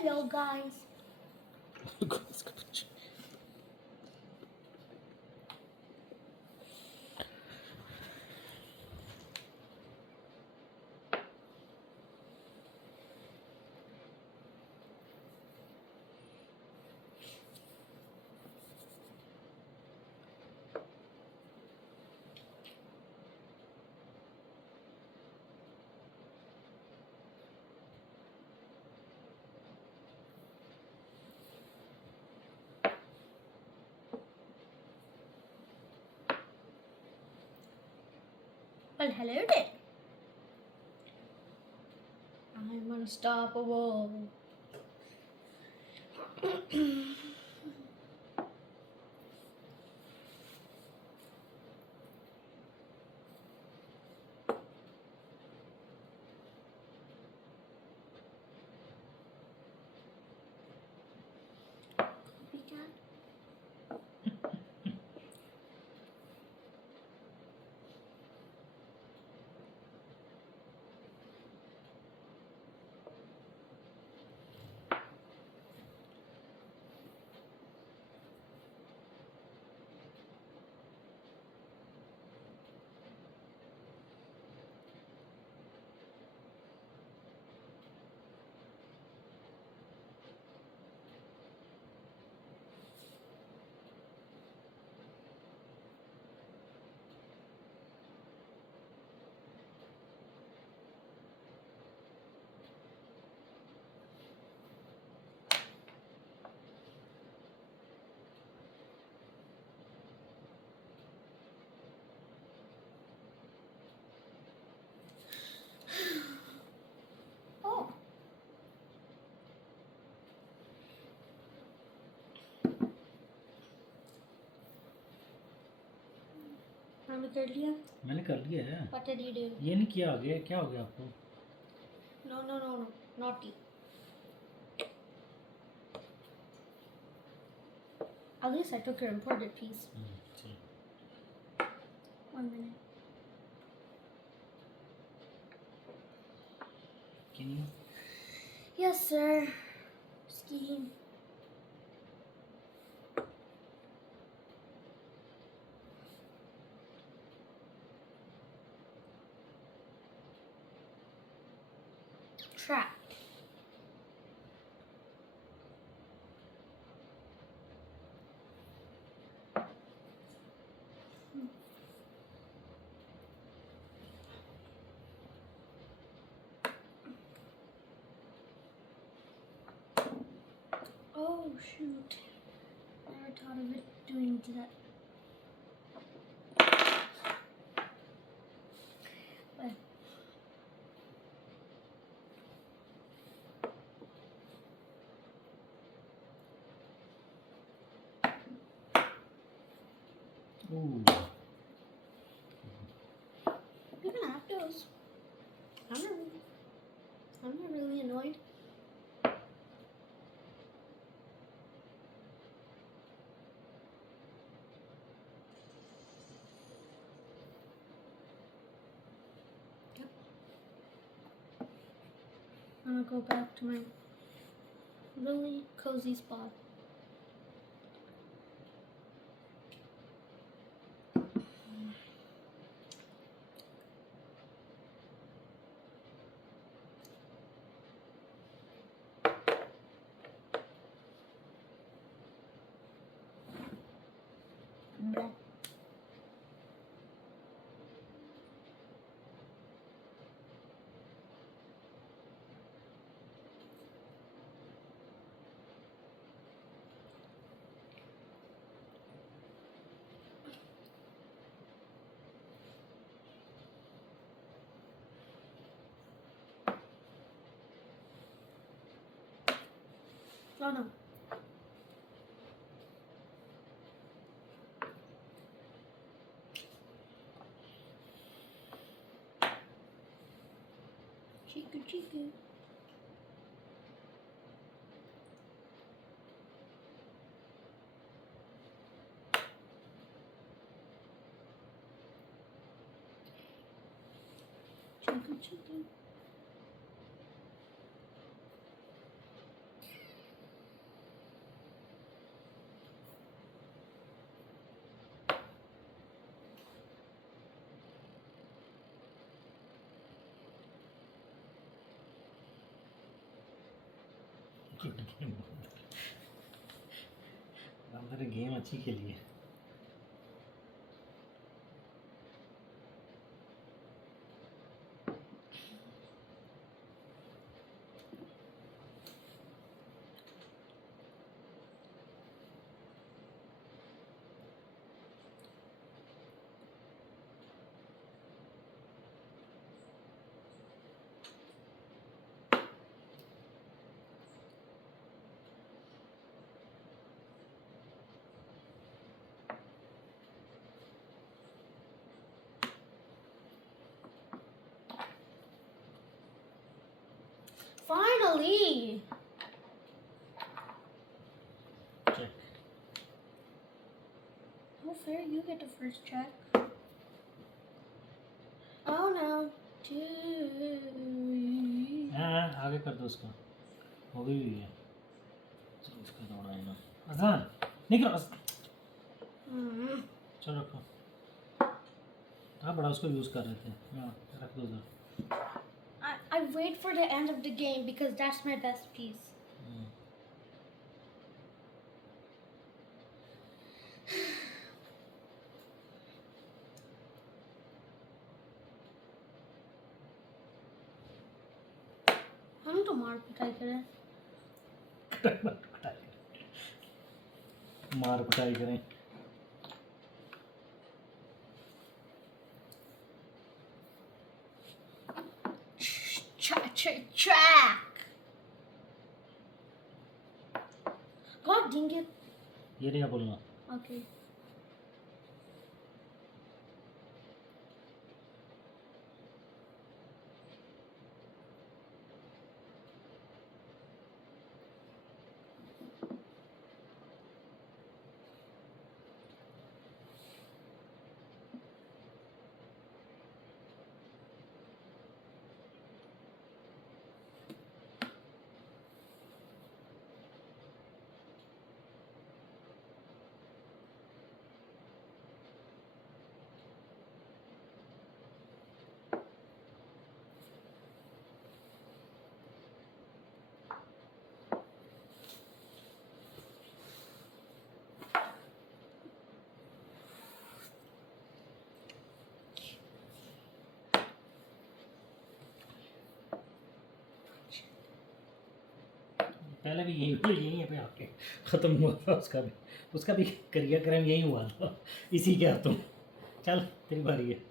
Hello, guys. Well, hello there. I'm unstoppable. Copycat. Oh. मैंने कर लिया. मैंने कर लिया है. What did you do? ये नहीं किया आगे. क्या हो गया आपको? No, naughty. At least I took your important piece. ठीक. 1 minute. Can you? Yes, sir. Skiing. Trapped. Oh shoot! Never thought of it doing that. But Ooh. you can have those. I'm not really annoyed. Yep. I'm gonna go back to my really cozy spot. Blah. Oh no. Chiku. Chiku. Game अंदर game अच्छी खेली है। Finally! Check. Oh, fair, you get the first check. Oh no. हाँ आगे कर दो उसका, हो भी है। चलो उसका दौड़ा है ना। अजान निकलो। चलो रखो। हाँ बड़ा उसको यूज़ कर रहे थे। हाँ रख दो उधर। I wait for the end of the game because that's my best piece. हम तो मार पिटाई करें। मार पिटाई करें। Track. God dang it. ये नहीं बोलना। Okay. पहले भी यही है पे आके ख़त्म हुआ था उसका भी क्रियाक्रम यही हुआ था इसी के हाथों। चल तेरी बारी है।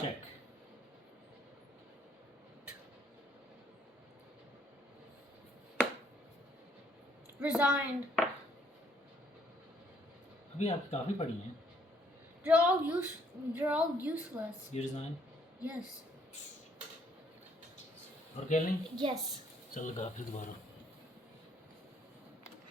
चेक। Resigned. अभी आप काफ़ी पढ़ी हैं। They're all useless. You resign? Yes. और खेलनी? Yes. चल लगा फिर दोबारा।